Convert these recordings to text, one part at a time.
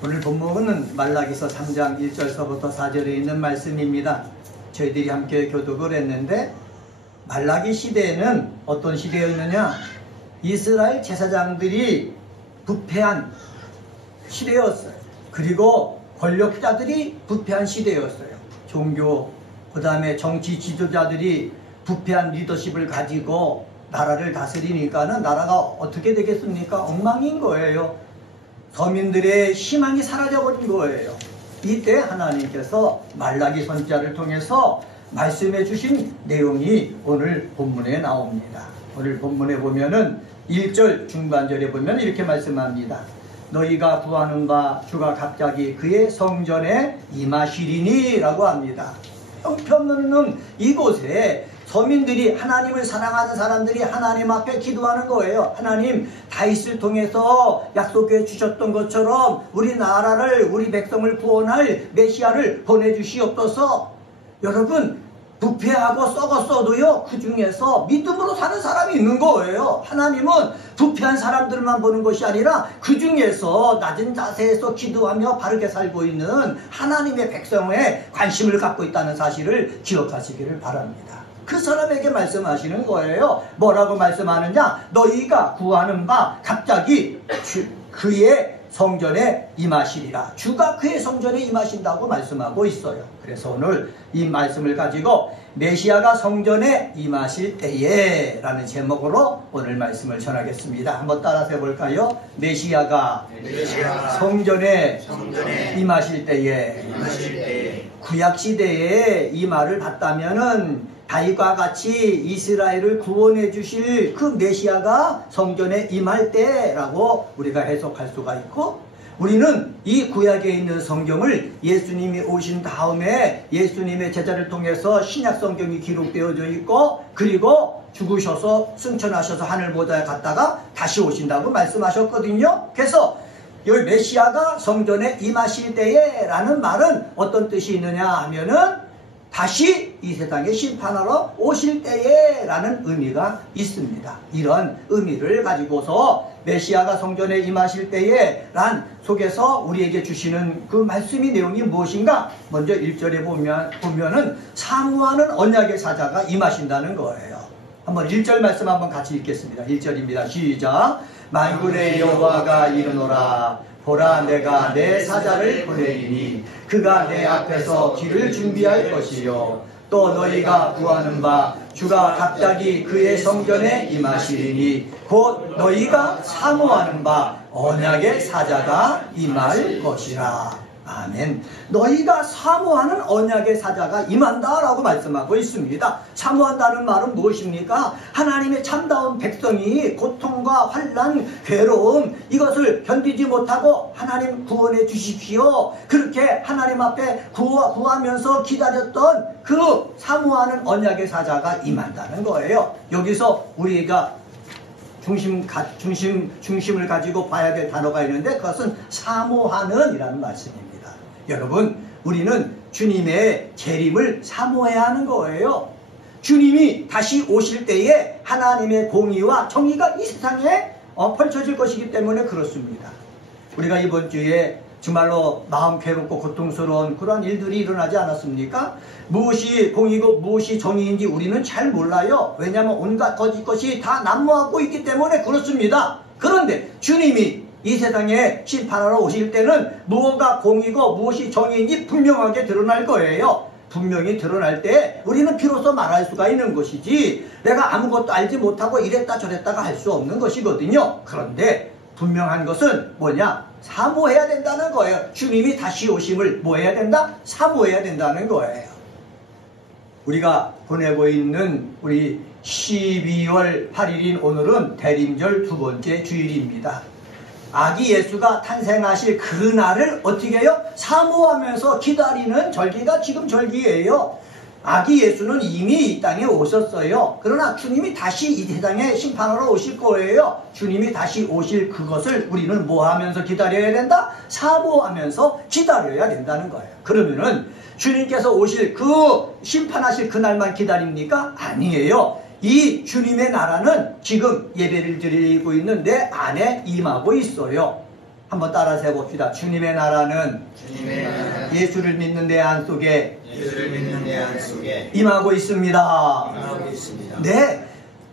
오늘 본문은 말라기서 3장 1절서부터 4절에 있는 말씀입니다. 저희들이 함께 교독을 했는데, 말라기 시대에는 어떤 시대였느냐? 이스라엘 제사장들이 부패한 시대였어요. 그리고 권력자들이 부패한 시대였어요. 종교, 그 다음에 정치 지도자들이 부패한 리더십을 가지고 나라를 다스리니까는 나라가 어떻게 되겠습니까? 엉망인 거예요. 서민들의 희망이 사라져버린 거예요. 이때 하나님께서 말라기 선지자를 통해서 말씀해 주신 내용이 오늘 본문에 나옵니다. 오늘 본문에 보면은 1절 중반절에 보면 이렇게 말씀합니다. 너희가 구하는 바 주가 갑자기 그의 성전에 임하시리니 라고 합니다. 형편없는 이곳에 서민들이, 하나님을 사랑하는 사람들이 하나님 앞에 기도하는 거예요. 하나님, 다윗을 통해서 약속해 주셨던 것처럼 우리 나라를, 우리 백성을 구원할 메시아를 보내주시옵소서. 여러분, 부패하고 썩었어도요, 그 중에서 믿음으로 사는 사람이 있는 거예요. 하나님은 부패한 사람들만 보는 것이 아니라 그 중에서 낮은 자세에서 기도하며 바르게 살고 있는 하나님의 백성에 관심을 갖고 있다는 사실을 기억하시기를 바랍니다. 그 사람에게 말씀하시는 거예요. 뭐라고 말씀하느냐? 너희가 구하는 바 갑자기 그의 성전에 임하시리라. 주가 그의 성전에 임하신다고 말씀하고 있어요. 그래서 오늘 이 말씀을 가지고 메시아가 성전에 임하실 때에 라는 제목으로 오늘 말씀을 전하겠습니다. 한번 따라서 해볼까요? 메시아가 성전에 임하실 때에. 구약시대에 이 말을 봤다면은 다윗과 같이 이스라엘을 구원해 주실 그 메시아가 성전에 임할 때라고 우리가 해석할 수가 있고, 우리는 이 구약에 있는 성경을 예수님이 오신 다음에 예수님의 제자를 통해서 신약 성경이 기록되어져 있고, 그리고 죽으셔서 승천하셔서 하늘보좌에 갔다가 다시 오신다고 말씀하셨거든요. 그래서 이 메시아가 성전에 임하실 때에 라는 말은 어떤 뜻이 있느냐 하면은 다시 이 세상에 심판하러 오실 때에 라는 의미가 있습니다. 이런 의미를 가지고서 메시아가 성전에 임하실 때에 란 속에서 우리에게 주시는 그 말씀의 내용이 무엇인가? 먼저 1절에 보면은 사모하는 언약의 사자가 임하신다는 거예요. 한번 1절 말씀 한번 같이 읽겠습니다. 1절입니다. 시작. 만군의 여호와가 이르노라. 보라, 내가 내 사자를 보내리니 그가 내 앞에서 길을 준비할 것이요 또 너희가 구하는 바 주가 갑자기 그의 성전에 임하시리니 곧 너희가 사모하는 바 언약의 사자가 임할 것이라. 아멘. 너희가 사모하는 언약의 사자가 임한다라고 말씀하고 있습니다. 사모한다는 말은 무엇입니까? 하나님의 참다운 백성이 고통과 환난, 괴로움 이것을 견디지 못하고 하나님 구원해 주십시오. 그렇게 하나님 앞에 구하면서 기다렸던 그 사모하는 언약의 사자가 임한다는 거예요. 여기서 우리가 중심을 가지고 봐야 될 단어가 있는데 그것은 사모하는 이라는 말씀입니다. 여러분, 우리는 주님의 재림을 사모해야 하는 거예요. 주님이 다시 오실 때에 하나님의 공의와 정의가 이 세상에 펼쳐질 것이기 때문에 그렇습니다. 우리가 이번 주에 정말로 마음 괴롭고 고통스러운 그러한 일들이 일어나지 않았습니까? 무엇이 공의고 무엇이 정의인지 우리는 잘 몰라요. 왜냐하면 온갖 거짓 것이 다 난무하고 있기 때문에 그렇습니다. 그런데 주님이 이 세상에 심판하러 오실 때는 무엇가 공의고 무엇이 정의인지 분명하게 드러날 거예요. 분명히 드러날 때 우리는 비로소 말할 수가 있는 것이지 내가 아무것도 알지 못하고 이랬다 저랬다가 할 수 없는 것이거든요. 그런데 분명한 것은 뭐냐? 사모해야 된다는 거예요. 주님이 다시 오심을 뭐 해야 된다? 사모해야 된다는 거예요. 우리가 보내고 있는 우리 12월 8일인 오늘은 대림절 두 번째 주일입니다. 아기 예수가 탄생하실 그날을 어떻게 해요? 사모하면서 기다리는 절기가 지금 절기예요. 아기 예수는 이미 이 땅에 오셨어요. 그러나 주님이 다시 이 세상에 심판하러 오실 거예요. 주님이 다시 오실 그것을 우리는 뭐 하면서 기다려야 된다? 사모하면서 기다려야 된다는 거예요. 그러면은 주님께서 오실 그 심판하실 그날만 기다립니까? 아니에요. 이 주님의 나라는 지금 예배를 드리고 있는 내 안에 임하고 있어요. 한번 따라서 해봅시다. 주님의 나라는 예수를 믿는 내 안 속에 임하고 있습니다. 네,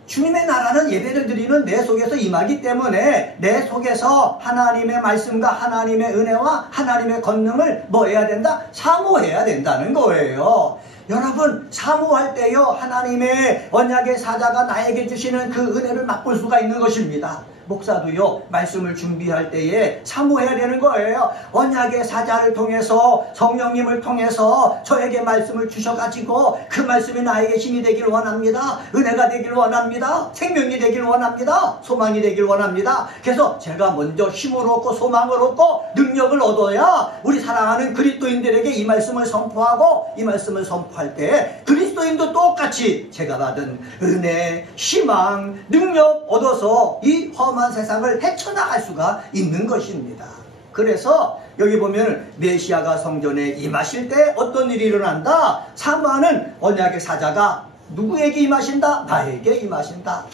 주님의 나라는 예배를 드리는 내 속에서 임하기 때문에 내 속에서 하나님의 말씀과 하나님의 은혜와 하나님의 권능을 뭐 해야 된다? 사모해야 된다는 거예요. 여러분, 사모할 때요, 하나님의 언약의 사자가 나에게 주시는 그 은혜를 맛볼 수가 있는 것입니다. 목사도요, 말씀을 준비할 때에 사모해야 되는 거예요. 언약의 사자를 통해서, 성령님을 통해서 저에게 말씀을 주셔가지고 그 말씀이 나에게 힘이 되길 원합니다. 은혜가 되길 원합니다. 생명이 되길 원합니다. 소망이 되길 원합니다. 그래서 제가 먼저 힘을 얻고 소망을 얻고 능력을 얻어야 우리 사랑하는 그리스도인들에게 이 말씀을 선포하고, 이 말씀을 선포할 때 그리스도인도 똑같이 제가 받은 은혜, 희망, 능력 얻어서 이 험한 세상을 헤쳐나갈 수가 있는 것입니다. 그래서 여기 보면 메시아가 성전에 임하실 때 어떤 일이 일어난다? 사모하는 언약의 사자가 누구에게 임하신다? 나에게 임하신다.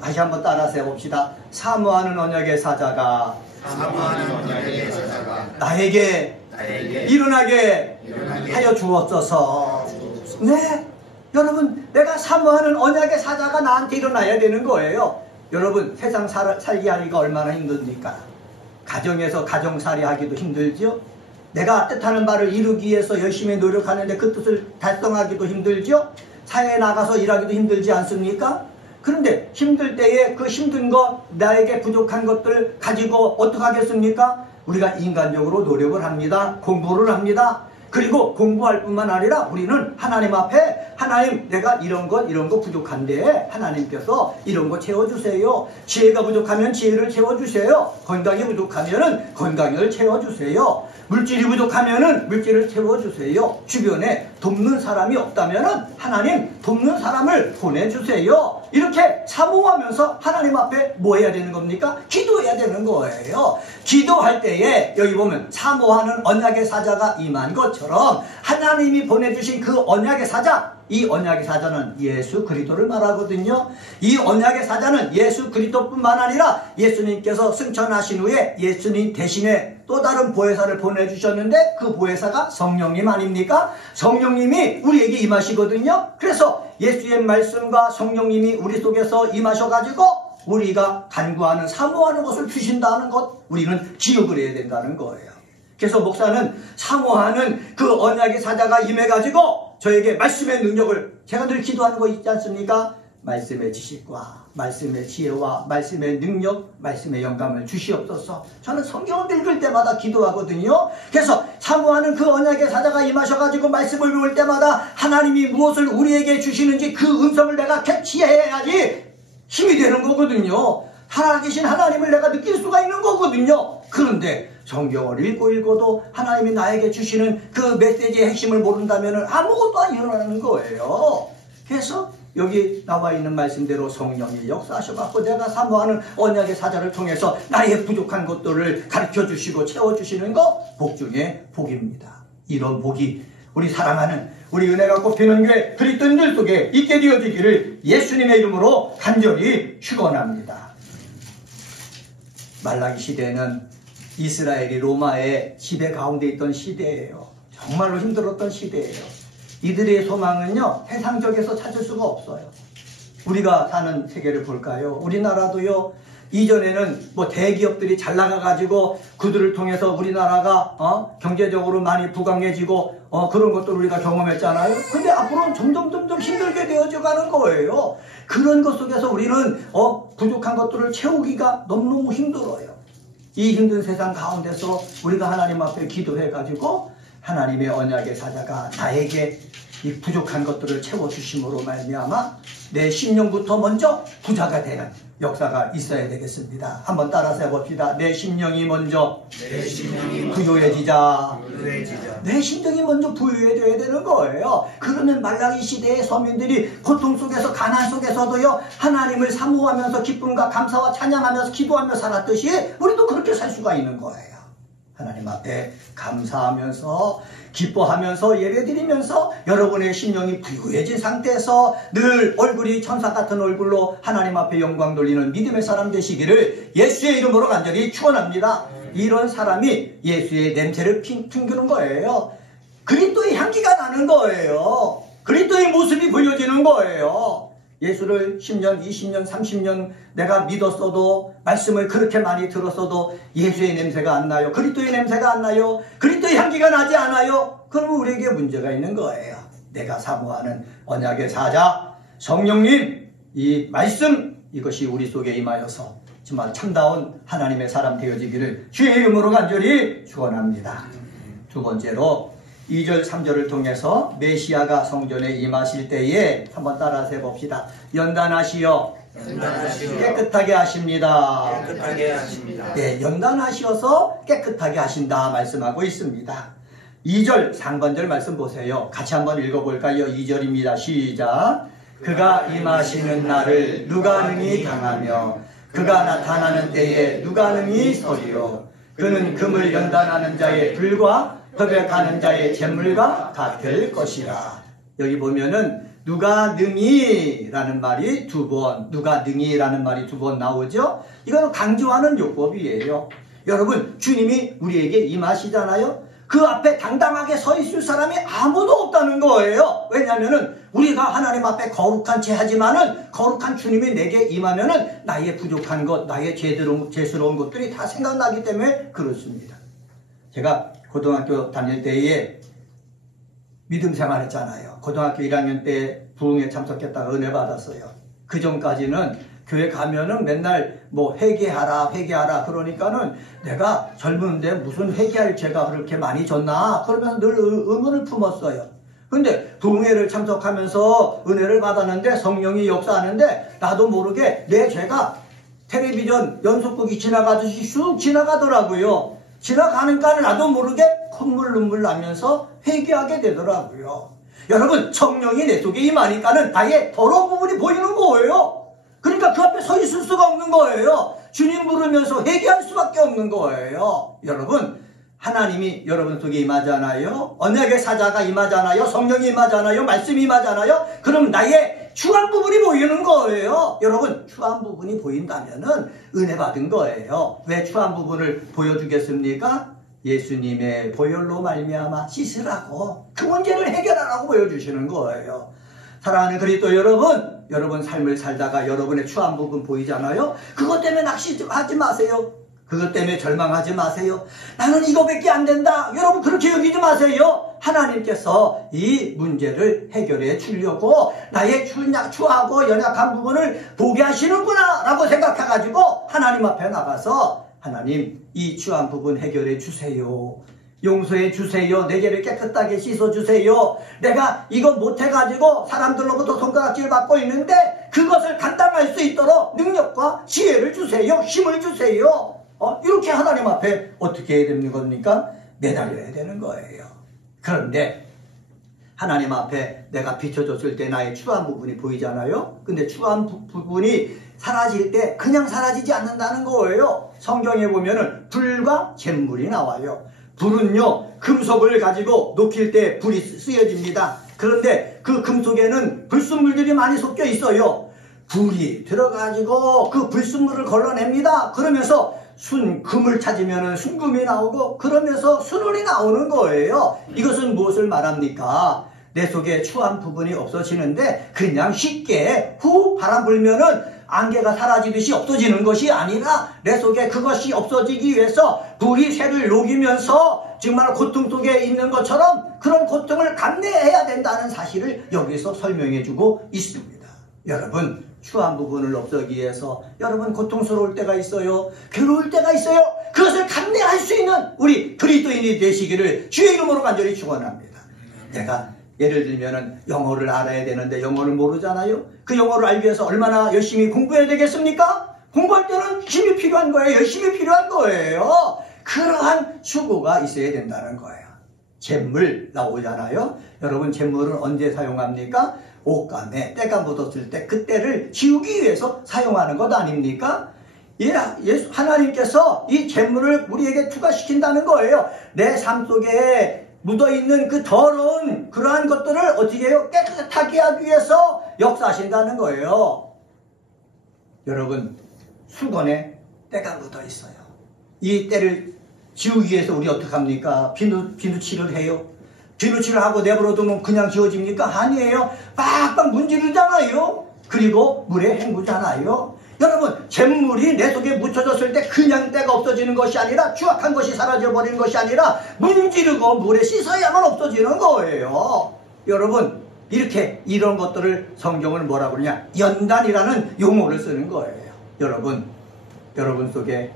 다시 한번 따라서 해봅시다. 사모하는 언약의 사자가 나에게 일어나게 하여 주옵소서. 네, 여러분, 내가 사모하는 언약의 사자가 나한테 일어나야 되는 거예요. 여러분, 세상 살기 하기가 얼마나 힘듭니까? 가정에서 가정살이 하기도 힘들죠? 내가 뜻하는 바를 이루기 위해서 열심히 노력하는데 그 뜻을 달성하기도 힘들죠? 사회에 나가서 일하기도 힘들지 않습니까? 그런데 힘들 때에 그 힘든 것, 나에게 부족한 것들 가지고 어떻게 하겠습니까? 우리가 인간적으로 노력을 합니다. 공부를 합니다. 그리고 공부할 뿐만 아니라 우리는 하나님 앞에, 하나님, 내가 이런 것 부족한데 하나님께서 이런 거 채워주세요. 지혜가 부족하면 지혜를 채워주세요. 건강이 부족하면 건강을 채워주세요. 물질이 부족하면 물질을 채워주세요. 주변에 돕는 사람이 없다면 하나님 돕는 사람을 보내주세요. 이렇게 사모하면서 하나님 앞에 뭐 해야 되는 겁니까? 기도해야 되는 거예요. 기도할 때에 여기 보면 사모하는 언약의 사자가 임한 것처럼 하나님이 보내주신 그 언약의 사자, 이 언약의 사자는 예수 그리스도를 말하거든요. 이 언약의 사자는 예수 그리스도뿐만 아니라 예수님께서 승천하신 후에 예수님 대신에 또 다른 보혜사를 보내주셨는데 그 보혜사가 성령님 아닙니까? 성령님이 우리에게 임하시거든요. 그래서 예수의 말씀과 성령님이 우리 속에서 임하셔가지고 우리가 간구하는 사모하는 것을 주신다는 것, 우리는 기억을 해야 된다는 거예요. 그래서 목사는 사모하는 그 언약의 사자가 임해가지고 저에게 말씀의 능력을, 제가 늘 기도하는 거 있지 않습니까? 말씀의 지식과 말씀의 지혜와 말씀의 능력, 말씀의 영감을 주시옵소서. 저는 성경을 읽을 때마다 기도하거든요. 그래서 사모하는 그 언약의 사자가 임하셔가지고 말씀을 배울 때마다 하나님이 무엇을 우리에게 주시는지 그 음성을 내가 캐치해야지 힘이 되는 거거든요. 살아계신 하나님을 내가 느낄 수가 있는 거거든요. 그런데 성경을 읽고도 하나님이 나에게 주시는 그 메시지의 핵심을 모른다면 아무것도 안 일어나는 거예요. 그래서 여기 나와 있는 말씀대로 성령이 역사하셔갖고 내가 사모하는 언약의 사자를 통해서 나의 부족한 것들을 가르쳐주시고 채워주시는 거 복 중에 복입니다. 이런 복이 우리 사랑하는 우리 은혜가 꽃피는 교회 그리스도인들 속에 있게 되어지기를 예수님의 이름으로 간절히 축원합니다. 말라기 시대는 이스라엘이 로마의 지배 가운데 있던 시대예요. 정말로 힘들었던 시대예요. 이들의 소망은요, 세상적에서 찾을 수가 없어요. 우리가 사는 세계를 볼까요? 우리나라도요, 이전에는 뭐 대기업들이 잘 나가가지고 그들을 통해서 우리나라가 경제적으로 많이 부강해지고 그런 것도 우리가 경험했잖아요. 근데 앞으로는 점점 힘들게 되어져 가는 거예요. 그런 것 속에서 우리는 부족한 것들을 채우기가 너무너무 힘들어요. 이 힘든 세상 가운데서 우리가 하나님 앞에 기도해가지고 하나님의 언약의 사자가 나에게 이 부족한 것들을 채워주심으로 말미암아 내 심령부터 먼저 부자가 되는 역사가 있어야 되겠습니다. 한번 따라서 해봅시다. 내 심령이 먼저 부유해지자. 내 심령이 먼저 부유해져야 되는 거예요. 그러면 말라기 시대의 서민들이 고통 속에서 가난 속에서도요 하나님을 사모하면서 기쁨과 감사와 찬양하면서 기도하며 살았듯이 우리도 그렇게 살 수가 있는 거예요. 하나님 앞에 감사하면서 기뻐하면서 예배드리면서 여러분의 심령이 부유해진 상태에서 늘 얼굴이 천사 같은 얼굴로 하나님 앞에 영광 돌리는 믿음의 사람 되시기를 예수의 이름으로 간절히 축원합니다. 이런 사람이 예수의 냄새를 풍기는 거예요. 그리스도의 향기가 나는 거예요. 그리스도의 모습이 보여지는 거예요. 예수를 10년, 20년, 30년 내가 믿었어도 말씀을 그렇게 많이 들었어도 예수의 냄새가 안 나요. 그리스도의 냄새가 안 나요. 그리스도의 향기가 나지 않아요. 그러면 우리에게 문제가 있는 거예요. 내가 사모하는 언약의 사자 성령님 이 말씀 이것이 우리 속에 임하여서 정말 참다운 하나님의 사람 되어지기를 주의 이름으로 간절히 축원합니다. 두 번째로 2절 3절을 통해서 메시아가 성전에 임하실 때에 한번 따라서 해봅시다. 연단하시어 깨끗하게 하십니다. 깨끗하게 하십니다. 네, 연단하시어서 깨끗하게 하신다 말씀하고 있습니다. 2절 상반절 말씀 보세요. 같이 한번 읽어볼까요? 2절입니다. 시작. 그가 임하시는 날을 누가 능히 당하며 그가 나타나는 때에 누가 능히 서리요. 그는 금을 연단하는 자의 불과 협약하는 자의 재물과 같을 것이라. 여기 보면은 누가 능히 라는 말이 두 번, 누가 능히 라는 말이 두 번 나오죠. 이거는 강조하는 요법이에요. 여러분 주님이 우리에게 임하시잖아요. 그 앞에 당당하게 서 있을 사람이 아무도 없다는 거예요. 왜냐하면은 우리가 하나님 앞에 거룩한 채 하지만은 거룩한 주님이 내게 임하면은 나의 부족한 것, 나의 죄스러운 것들이 다 생각나기 때문에 그렇습니다. 제가 고등학교 다닐 때에 믿음 생활했잖아요. 고등학교 1학년 때 부흥에 참석했다가 은혜 받았어요. 그 전까지는 교회 가면은 맨날 뭐 회개하라 그러니까는 내가 젊은데 무슨 회개할 죄가 그렇게 많이 졌나 그러면서 늘 의문을 품었어요. 근데 부흥회를 참석하면서 은혜를 받았는데 성령이 역사하는데 나도 모르게 내 죄가 텔레비전 연속극이 지나가듯이 쑥 지나가더라고요. 지나가니까 나도 모르게 콧물 눈물 나면서 회개하게 되더라고요. 여러분 성령이 내 속에 임하니까는 나의 더러운 부분이 보이는 거예요. 그러니까 그 앞에 서 있을 수가 없는 거예요. 주님 부르면서 회개할 수밖에 없는 거예요. 여러분 하나님이 여러분 속에 임하잖아요. 언약의 사자가 임하잖아요. 성령이 임하잖아요. 말씀이 임하잖아요. 그럼 나의 추한 부분이 보이는 거예요. 여러분 추한 부분이 보인다면은 은혜 받은 거예요. 왜 추한 부분을 보여주겠습니까? 예수님의 보혈로 말미암아 씻으라고 그 문제를 해결하라고 보여주시는 거예요. 사랑하는 그리스도 여러분 삶을 살다가 여러분의 추한 부분 보이잖아요. 그것 때문에 낙심하지 마세요. 그것 때문에 절망하지 마세요. 나는 이거밖에 안 된다. 여러분 그렇게 여기지 마세요. 하나님께서 이 문제를 해결해 주려고 나의 추하고 연약한 부분을 보게 하시는구나 라고 생각해가지고 하나님 앞에 나가서 하나님 이 추한 부분 해결해 주세요. 용서해 주세요. 내 죄를 깨끗하게 씻어 주세요. 내가 이거 못해가지고 사람들로부터 손가락질 받고 있는데 그것을 감당할 수 있도록 능력과 지혜를 주세요. 힘을 주세요. 이렇게 하나님 앞에 어떻게 해야 되는 겁니까? 매달려야 되는 거예요. 그런데 하나님 앞에 내가 비춰줬을 때 나의 추한 부분이 보이잖아요. 근데 추한 부분이 사라질 때 그냥 사라지지 않는다는 거예요. 성경에 보면은 불과 잿물이 나와요. 불은요 금속을 가지고 녹일 때 불이 쓰여집니다. 그런데 그 금속에는 불순물들이 많이 섞여 있어요. 불이 들어가지고 그 불순물을 걸러냅니다. 그러면서 금을 찾으면 순금이 나오고 그러면서 순은이 나오는 거예요. 이것은 무엇을 말합니까? 내 속에 추한 부분이 없어지는데 그냥 쉽게 후 바람 불면은 안개가 사라지듯이 없어지는 것이 아니라 내 속에 그것이 없어지기 위해서 불이 새를 녹이면서 정말 고통 속에 있는 것처럼 그런 고통을 감내해야 된다는 사실을 여기서 설명해주고 있습니다. 여러분 추한 부분을 없애기 위해서 여러분 고통스러울 때가 있어요. 괴로울 때가 있어요. 그것을 감내할 수 있는 우리 그리스도인이 되시기를 주의 이름으로 간절히 축원합니다. 내가 예를 들면은 영어를 알아야 되는데 영어를 모르잖아요. 그 영어를 알기 위해서 얼마나 열심히 공부해야 되겠습니까? 공부할 때는 힘이 필요한 거예요. 열심히 필요한 거예요. 그러한 수고가 있어야 된다는 거예요. 잿물 나오잖아요. 여러분 잿물은 언제 사용합니까? 옷감에 때가 묻었을 때 그때를 지우기 위해서 사용하는 것 아닙니까? 하나님께서 이 재물을 우리에게 추가시킨다는 거예요. 내 삶 속에 묻어있는 그 더러운 그러한 것들을 어떻게 해요? 깨끗하게 하기 위해서 역사하신다는 거예요. 여러분, 수건에 때가 묻어 있어요. 이 때를 지우기 위해서 우리 어떻게 합니까? 비누칠을 해요. 비누칠을 하고 내버려두면 그냥 지워집니까? 아니에요. 빡빡 문지르잖아요. 그리고 물에 헹구잖아요. 여러분, 잿물이 내 속에 묻혀졌을 때 그냥 때가 없어지는 것이 아니라, 추악한 것이 사라져버리는 것이 아니라 문지르고 물에 씻어야만 없어지는 거예요. 여러분, 이런 것들을 성경을 뭐라고 그러냐? 연단이라는 용어를 쓰는 거예요. 여러분 속에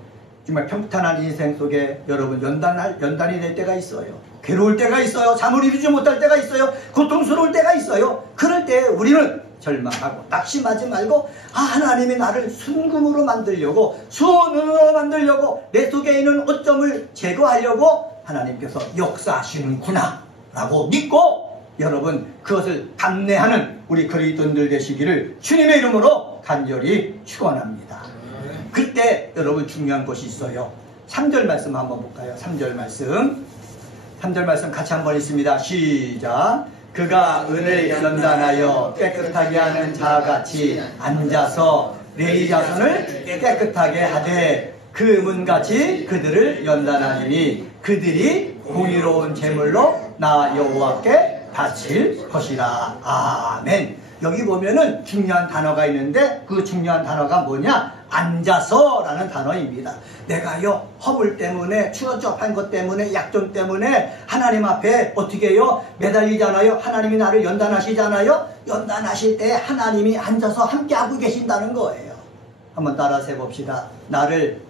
정말 평탄한 인생 속에 여러분 연단이 될 때가 있어요. 괴로울 때가 있어요. 잠을 이루지 못할 때가 있어요. 고통스러울 때가 있어요. 그럴 때 우리는 절망하고 낙심하지 말고, 하나님이 나를 순금으로 만들려고, 수은으로 만들려고, 내 속에 있는 오점을 제거하려고 하나님께서 역사하시는구나 라고 믿고, 여러분 그것을 감내하는 우리 그리스도인들 되시기를 주님의 이름으로 간절히 축원합니다. 그때 여러분 중요한 것이 있어요. 3절 말씀 한번 볼까요? 3절 말씀 같이 한번 읽습니다. 시작. 그가 은을 연단하여 깨끗하게 하는 자같이 앉아서 레위 자손을 깨끗하게 하되 그 문같이 그들을 연단하리니 그들이 공의로운 제물로 나 여호와께 바칠 것이라. 아멘. 여기 보면은 중요한 단어가 있는데 그 중요한 단어가 뭐냐? 앉아서 라는 단어입니다. 내가요 허물 때문에 추적한 것 때문에 약점 때문에 하나님 앞에 어떻게 해요? 매달리잖아요. 하나님이 나를 연단하시잖아요. 연단하실 때 하나님이 앉아서 함께하고 계신다는 거예요. 한번 따라서 해봅시다. 나를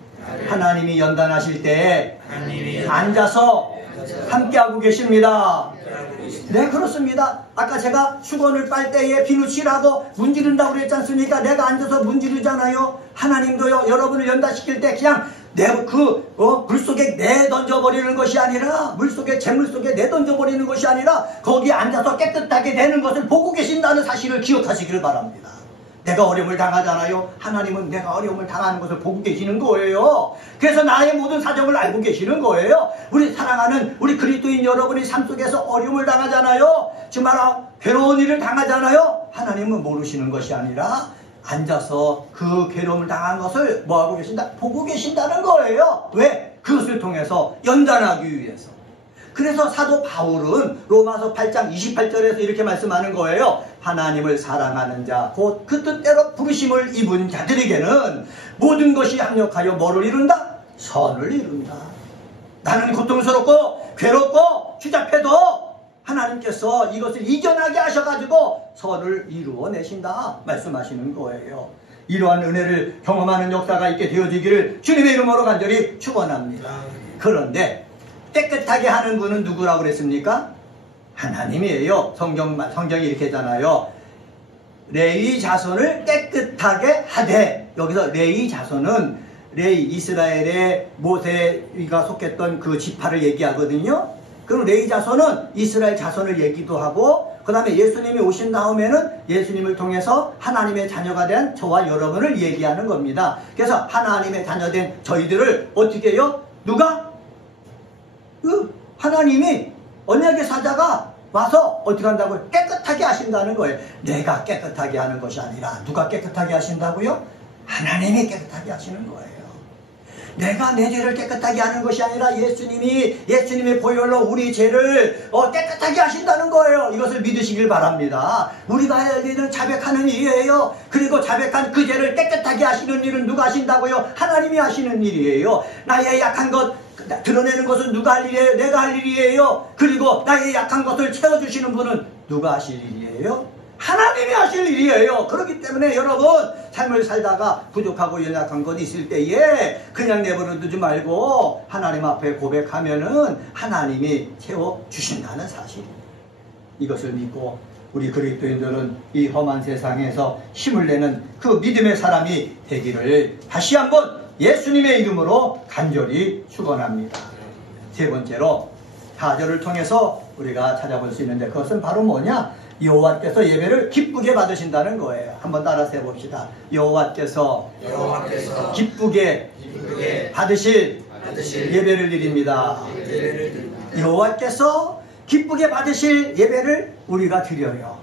하나님이 연단하실 때 앉아서 함께하고 계십니다. 네, 그렇습니다. 아까 제가 수건을 빨 때에 비누칠하고 문지른다고 그랬지 않습니까? 내가 앉아서 문지르잖아요. 하나님도요, 여러분을 연단시킬 때 그냥 물속에 내던져버리는 것이 아니라, 잿물 속에 내던져버리는 것이 아니라, 거기에 앉아서 깨끗하게 되는 것을 보고 계신다는 사실을 기억하시기를 바랍니다. 내가 어려움을 당하잖아요. 하나님은 내가 어려움을 당하는 것을 보고 계시는 거예요. 그래서 나의 모든 사정을 알고 계시는 거예요. 우리 사랑하는 우리 그리스도인 여러분이 삶 속에서 어려움을 당하잖아요. 정말 괴로운 일을 당하잖아요. 하나님은 모르시는 것이 아니라 앉아서 그 괴로움을 당한 것을 뭐하고 계신다? 보고 계신다는 거예요. 왜? 그것을 통해서 연단하기 위해서. 그래서 사도 바울은 로마서 8장 28절에서 이렇게 말씀하는 거예요. 하나님을 사랑하는 자, 곧 그 뜻대로 부르심을 입은 자들에게는 모든 것이 합력하여 뭐를 이룬다? 선을 이룬다. 나는 고통스럽고 괴롭고 추잡해도 하나님께서 이것을 이겨나게 하셔가지고 선을 이루어내신다 말씀하시는 거예요. 이러한 은혜를 경험하는 역사가 있게 되어지기를 주님의 이름으로 간절히 축원합니다. 그런데 깨끗하게 하는 분은 누구라고 그랬습니까? 하나님이에요. 성경이 이렇게 하잖아요. 레위 자손을 깨끗하게 하되, 여기서 레위 자손은 이스라엘의 모세가 속했던 그 지파를 얘기하거든요. 그럼 레위 자손은 이스라엘 자손을 얘기도 하고, 그 다음에 예수님이 오신 다음에는 예수님을 통해서 하나님의 자녀가 된 저와 여러분을 얘기하는 겁니다. 그래서 하나님의 자녀된 저희들을 어떻게 해요? 누가? 하나님이 언약의 사자가 와서 어떻게 한다고요? 깨끗하게 하신다는 거예요. 내가 깨끗하게 하는 것이 아니라 누가 깨끗하게 하신다고요? 하나님이 깨끗하게 하시는 거예요. 내가 내 죄를 깨끗하게 하는 것이 아니라 예수님의 보혈로 우리 죄를 깨끗하게 하신다는 거예요. 이것을 믿으시길 바랍니다. 우리가 할 일은 자백하는 일이에요. 그리고 자백한 그 죄를 깨끗하게 하시는 일은 누가 하신다고요? 하나님이 하시는 일이에요. 나의 약한 것 드러내는 것은 누가 할 일이에요? 내가 할 일이에요. 그리고 나의 약한 것을 채워주시는 분은 누가 하실 일이에요? 하나님이 하실 일이에요. 그렇기 때문에 여러분, 삶을 살다가 부족하고 연약한 것 있을 때에 그냥 내버려두지 말고 하나님 앞에 고백하면은 하나님이 채워주신다는 사실, 이것을 믿고 우리 그리스도인들은 이 험한 세상에서 힘을 내는 그 믿음의 사람이 되기를 다시 한번 예수님의 이름으로 간절히 축원합니다. 세 번째로 4절을 통해서 우리가 찾아볼 수 있는데, 그것은 바로 뭐냐? 여호와께서 예배를 기쁘게 받으신다는 거예요. 한번 따라서 해봅시다. 여호와께서 기쁘게 받으실 예배를 드립니다. 여호와께서 기쁘게 받으실 예배를 우리가 드려요.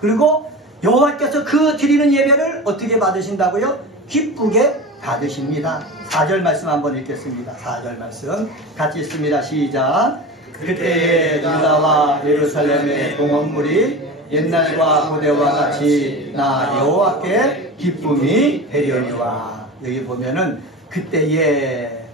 그리고 여호와께서 그 드리는 예배를 어떻게 받으신다고요? 기쁘게 받으십니다. 4절 말씀 한번 읽겠습니다. 4절 말씀 같이 읽습니다. 시작. 그때에 유다와 예루살렘의 공헌물이 옛날과 고대와 같이 나 여호와께 기쁨이 되려니와. 여기 보면은 그때에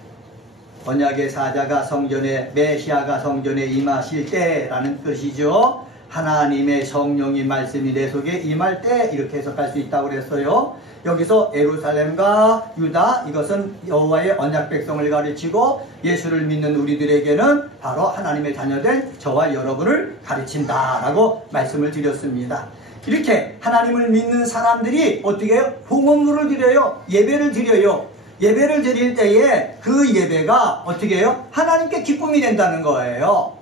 언약의 사자가 성전에, 메시아가 성전에 임하실 때라는 뜻이죠. 하나님의 성령이 말씀이 내 속에 임할 때, 이렇게 해석할 수 있다고 그랬어요. 여기서 예루살렘과 유다, 이것은 여호와의 언약 백성을 가르치고 예수를 믿는 우리들에게는 바로 하나님의 자녀된 저와 여러분을 가르친다라고 말씀을 드렸습니다. 이렇게 하나님을 믿는 사람들이 어떻게 해요? 봉헌물을 드려요. 예배를 드려요. 예배를 드릴 때에 그 예배가 어떻게 해요? 하나님께 기쁨이 된다는 거예요.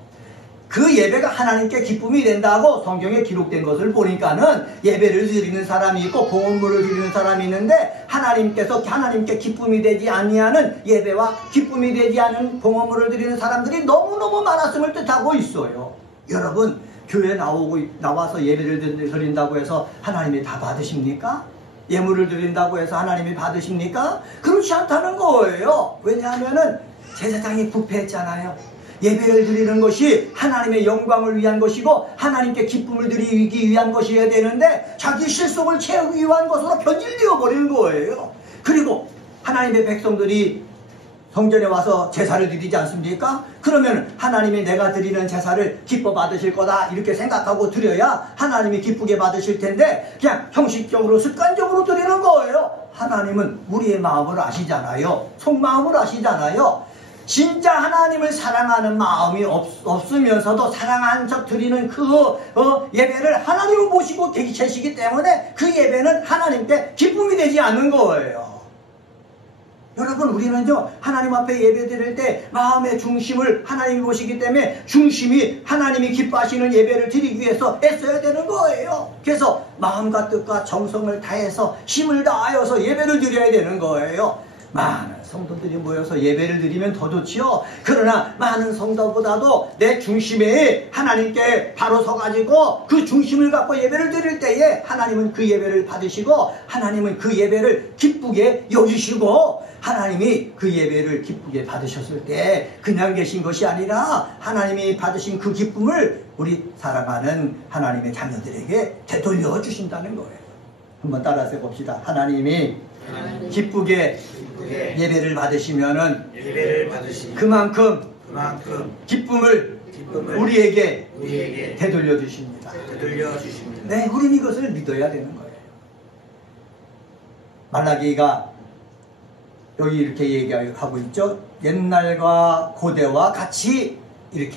그 예배가 하나님께 기쁨이 된다고 성경에 기록된 것을 보니까는 예배를 드리는 사람이 있고 봉헌물을 드리는 사람이 있는데 하나님께서 하나님께 기쁨이 되지 아니하는 예배와 기쁨이 되지 않은 봉헌물을 드리는 사람들이 너무너무 많았음을 뜻하고 있어요. 여러분, 교회 나와서 예배를 드린다고 해서 하나님이 다 받으십니까? 예물을 드린다고 해서 하나님이 받으십니까? 그렇지 않다는 거예요. 왜냐하면은 제사장이 부패했잖아요. 예배를 드리는 것이 하나님의 영광을 위한 것이고 하나님께 기쁨을 드리기 위한 것이어야 되는데 자기 실속을 채우기 위한 것으로 변질되어 버리는 거예요. 그리고 하나님의 백성들이 성전에 와서 제사를 드리지 않습니까? 그러면 하나님이 내가 드리는 제사를 기뻐 받으실 거다 이렇게 생각하고 드려야 하나님이 기쁘게 받으실 텐데 그냥 형식적으로 습관적으로 드리는 거예요. 하나님은 우리의 마음을 아시잖아요. 속마음을 아시잖아요. 진짜 하나님을 사랑하는 마음이 없으면서도 사랑한 척 드리는 그 예배를 하나님을 보시고 계시기 때문에 그 예배는 하나님께 기쁨이 되지 않는 거예요. 여러분, 우리는요 하나님 앞에 예배 드릴 때 마음의 중심을 하나님이 보시기 때문에 중심이 하나님이 기뻐하시는 예배를 드리기 위해서 애써야 되는 거예요. 그래서 마음과 뜻과 정성을 다해서 힘을 다하여서 예배를 드려야 되는 거예요. 많은 성도들이 모여서 예배를 드리면 더 좋지요. 그러나 많은 성도보다도 내 중심에 하나님께 바로 서가지고 그 중심을 갖고 예배를 드릴 때에 하나님은 그 예배를 받으시고 하나님은 그 예배를 기쁘게 여기시고 하나님이 그 예배를 기쁘게 받으셨을 때 그냥 계신 것이 아니라 하나님이 받으신 그 기쁨을 우리 사랑하는 하나님의 자녀들에게 되돌려 주신다는 거예요. 한번 따라서 해봅시다. 하나님이 기쁘게 예배를 받으시면은 그만큼 기쁨을 우리에게 되돌려 주십니다. 네, 우리는 이것을 믿어야 되는 거예요. 말라기가 여기 이렇게 얘기하고 있죠. 옛날과 고대와 같이 이렇게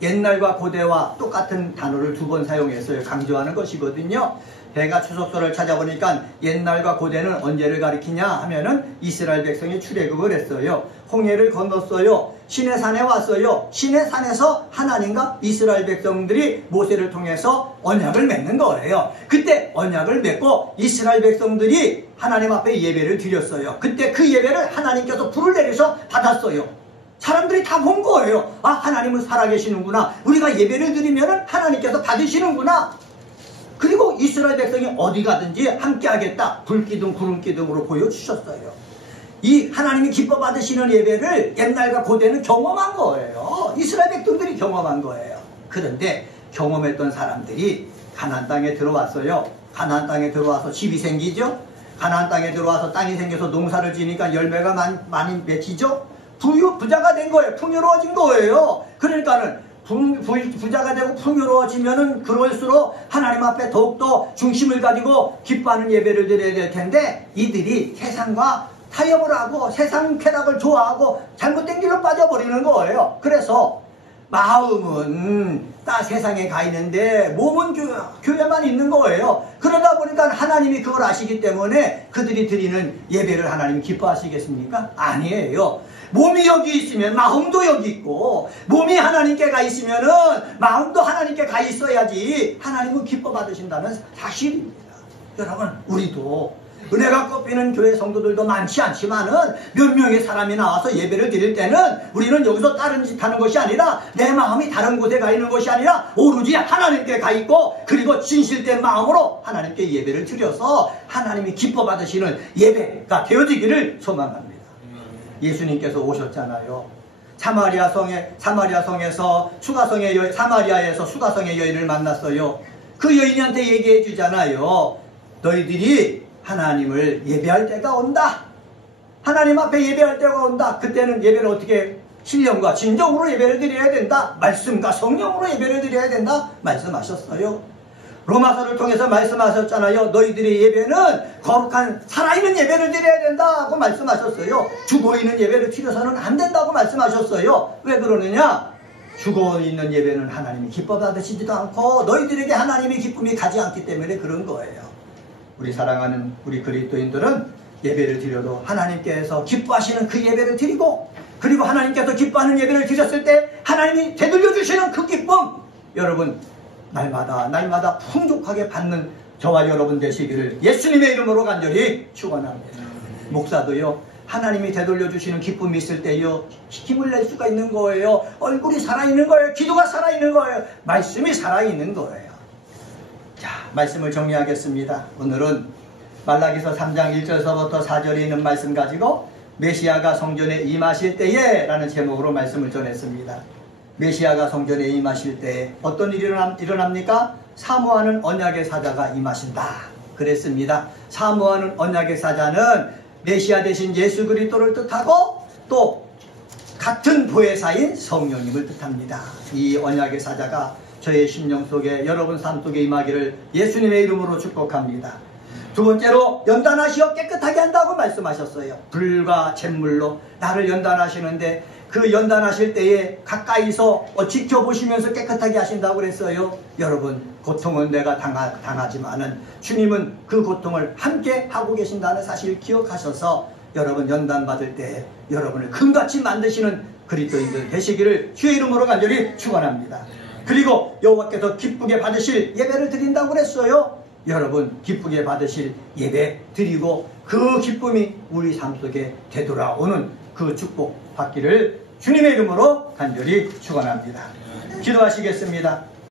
옛날과 고대와 똑같은 단어를 2번 사용했어요. 강조하는 것이거든요. 제가 추석서를 찾아보니까 옛날과 고대는 언제를 가리키냐 하면은 이스라엘 백성이 출애굽을 했어요. 홍해를 건넜어요. 시내산에 왔어요. 시내산에서 하나님과 이스라엘 백성들이 모세를 통해서 언약을 맺는 거예요. 그때 언약을 맺고 이스라엘 백성들이 하나님 앞에 예배를 드렸어요. 그때 그 예배를 하나님께서 불을 내려서 받았어요. 사람들이 다 본 거예요. 아, 하나님은 살아계시는구나. 우리가 예배를 드리면 하나님께서 받으시는구나. 그리고 이스라엘 백성이 어디 가든지 함께 하겠다. 불기둥 구름기둥으로 보여주셨어요. 이 하나님이 기뻐 받으시는 예배를 옛날과 고대는 경험한 거예요. 이스라엘 백성들이 경험한 거예요. 그런데 경험했던 사람들이 가나안 땅에 들어왔어요. 가나안 땅에 들어와서 집이 생기죠. 가나안 땅에 들어와서 땅이 생겨서 농사를 지니까 열매가 많이 맺히죠. 부자가 된 거예요. 풍요로워진 거예요. 그러니까는 부자가 되고 풍요로워지면은 그럴수록 하나님 앞에 더욱더 중심을 가지고 기뻐하는 예배를 드려야 될 텐데 이들이 세상과 타협을 하고 세상 쾌락을 좋아하고 잘못된 길로 빠져버리는 거예요. 그래서 마음은 다 세상에 가 있는데 몸은 교회만 있는 거예요. 그러다 보니까 하나님이 그걸 아시기 때문에 그들이 드리는 예배를 하나님 기뻐하시겠습니까? 아니에요. 몸이 여기 있으면 마음도 여기 있고, 몸이 하나님께 가 있으면은 마음도 하나님께 가 있어야지 하나님은 기뻐 받으신다는 사실입니다. 여러분, 우리도 은혜가 꼽히는 교회 성도들도 많지 않지만은 몇 명의 사람이 나와서 예배를 드릴 때는 우리는 여기서 다른 짓 하는 것이 아니라 내 마음이 다른 곳에 가 있는 것이 아니라 오로지 하나님께 가 있고, 그리고 진실된 마음으로 하나님께 예배를 드려서 하나님이 기뻐 받으시는 예배가 되어지기를 소망합니다. 예수님께서 오셨잖아요. 사마리아에서 수가성의 여인을 만났어요. 그 여인한테 얘기해 주잖아요. 너희들이 하나님을 예배할 때가 온다. 하나님 앞에 예배할 때가 온다. 그때는 예배를 어떻게 신령과 진정으로 예배를 드려야 된다. 말씀과 성령으로 예배를 드려야 된다. 말씀하셨어요. 로마서를 통해서 말씀하셨잖아요. 너희들의 예배는 거룩한 살아있는 예배를 드려야 된다고 말씀하셨어요. 죽어있는 예배를 드려서는 안 된다고 말씀하셨어요. 왜 그러느냐? 죽어있는 예배는 하나님이 기뻐 받으시지도 않고 너희들에게 하나님의 기쁨이 가지 않기 때문에 그런 거예요. 우리 사랑하는 우리 그리스도인들은 예배를 드려도 하나님께서 기뻐하시는 그 예배를 드리고, 그리고 하나님께서 기뻐하는 예배를 드렸을 때 하나님이 되돌려 주시는 그 기쁨, 여러분 날마다 풍족하게 받는 저와 여러분 되시기를 예수님의 이름으로 간절히 축원합니다. 목사도요, 하나님이 되돌려 주시는 기쁨이 있을 때요 힘을 낼 수가 있는 거예요. 얼굴이 살아있는 거예요. 기도가 살아있는 거예요. 말씀이 살아있는 거예요. 자, 말씀을 정리하겠습니다. 오늘은 말라기서 3장 1절서부터 4절에 있는 말씀 가지고 메시아가 성전에 임하실 때에 라는 제목으로 말씀을 전했습니다. 메시아가 성전에 임하실 때에 어떤 일이 일어납니까? 사모하는 언약의 사자가 임하신다 그랬습니다. 사모하는 언약의 사자는 메시아 대신 예수 그리스도를 뜻하고 또 같은 보혜사인 성령님을 뜻합니다. 이 언약의 사자가 저의 심령 속에, 여러분 삶 속에 임하기를 예수님의 이름으로 축복합니다. 두 번째로 연단하시어 깨끗하게 한다고 말씀하셨어요. 불과 잿물로 나를 연단하시는데 그 연단하실 때에 가까이서 지켜보시면서 깨끗하게 하신다고 그랬어요. 여러분, 고통은 내가 당하지만은 주님은 그 고통을 함께 하고 계신다는 사실을 기억하셔서 여러분 연단받을 때 여러분을 금같이 만드시는 그리스도인들 되시기를 주의 이름으로 간절히 축원합니다. 그리고 여호와께서 기쁘게 받으실 예배를 드린다고 그랬어요. 여러분, 기쁘게 받으실 예배 드리고 그 기쁨이 우리 삶 속에 되돌아오는 그 축복 받기를 주님의 이름으로 간절히 축원합니다. 기도하시겠습니다.